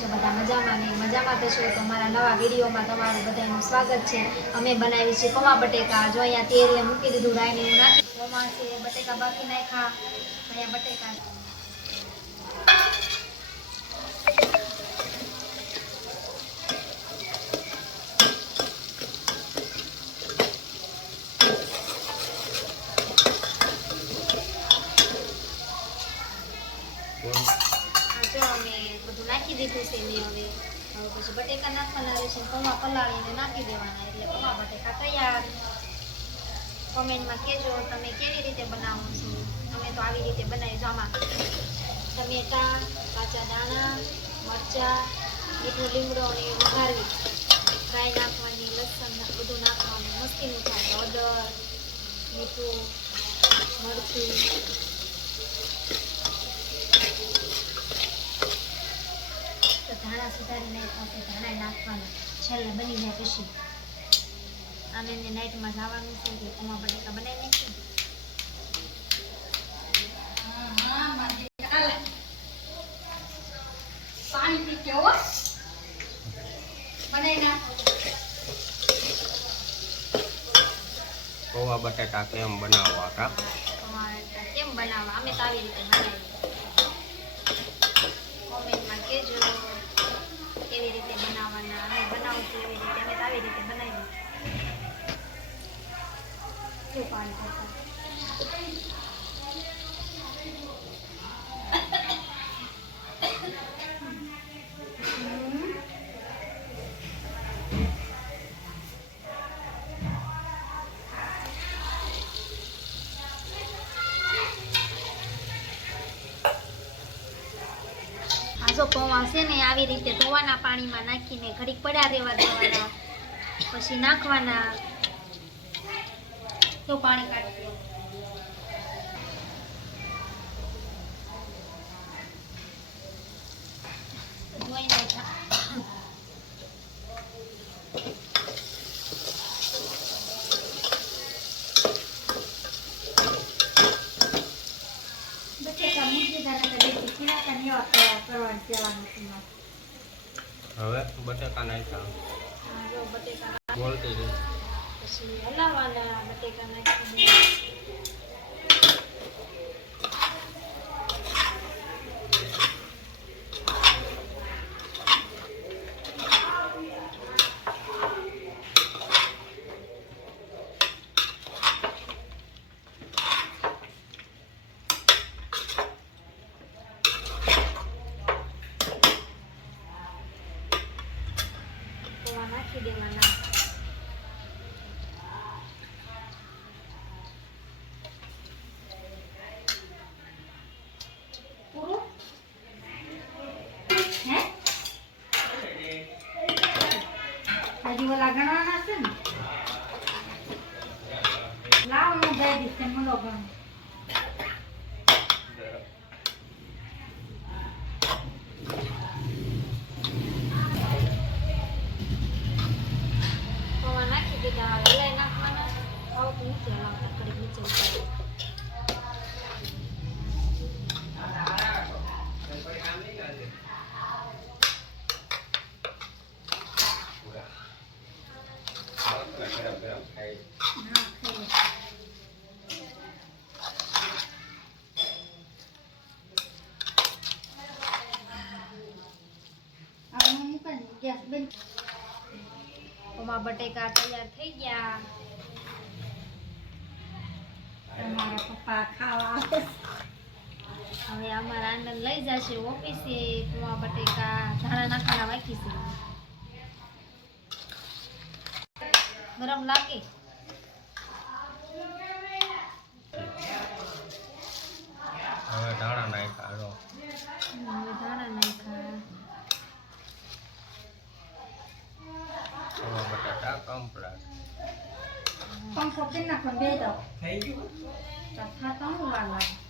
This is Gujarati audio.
છો, બધા મજામાં ને? મજામાં છો? તો મારા નવા વિડીયોમાં તમારું બધાનું સ્વાગત છે. અમે બનાવી છે પૌવા બટેકા. જો અહીંયા તેલ મૂકી દીધું રાઈને નાખી પૌવા છે, બટેકા બાકી નાખ્યા. અહીંયા બટેકા આ જો અમે બધું નાખી દીધું છે મેં હવે હવે પછી બટેકા નાખવાના રહેશે પૌવા પલાળીને નાખી દેવાના, એટલે પૌવા બટેકા તૈયાર. કોમેન્ટમાં કહેજો, તમે કેવી રીતે બનાવો છો? તમે તો આવી રીતે બનાવી આમાં ટમેટા, કાચા દાણા, મરચાં, મીઠું લીમડો અને વઘારવી ફ્રાય નાખવાની, લસણ બધું નાખવાનું, મસ્તીનું થાય. હળદર, મીઠું, મરચું તો ધાણા સુધારી નાખ્યા છે ધાણા નાખવાના. છેલ્લે બની જાય પછી. અને એને નાઇટમાં જવાનું છે કે કોમા બટેકા બનાવી નાખીએ. પાણી બનાવી નાખો. પૌવા બટાટા કેમ બનાવવા કા કેમ બનાવવા? અમે તો આવી રીતે બનાવીએ કોમેન્ટમાં કહેજો કેવી રીતે બનાવવાના અમે બનાવું છું એવી રીતે? અમે આવી રીતે બનાવી શું પાણી આ પૌવા છે ને, આવી રીતે ધોવાના પાણીમાં નાખીને ઘડીક પડ્યા રહેવા દેવાના, પછી નાખવાના. તો પાણી કાઢી દો. ધોઈ નાખ્યા હવે બટાકા નાખ્યા બટેકા બોલતી પછી હલાવવાના બટેકા નાખીને પૌવા નાખી દેવાના. હજી ઓલા ગણવાના છે ને? લાવ હું દઈ દઈશ પૌવા નાખી દીધા હવે હલાઈ નાખવાના આવું તો નથી હલાવતા કડી નીચે ઉતારી હા ખાઈ આપણે મૂકવાની ગેસ બંધ પૌવા બટેકા તૈયાર થઈ ગયા તમારા પપ્પા ખાવા આવે હવે અમારા આનંદ લઈ જશે ઓફિસે કુવા બટેકા ધાણા નાખવાના બાકી છે. ગરમ લાગે? હવે ધાણા નાખ્યા જો હવે ધાણા નાખ્યા. બટાટા કમ્પ્લેટ પંખો કરી નાખો બે દો તો થાતા હું વાર લાગે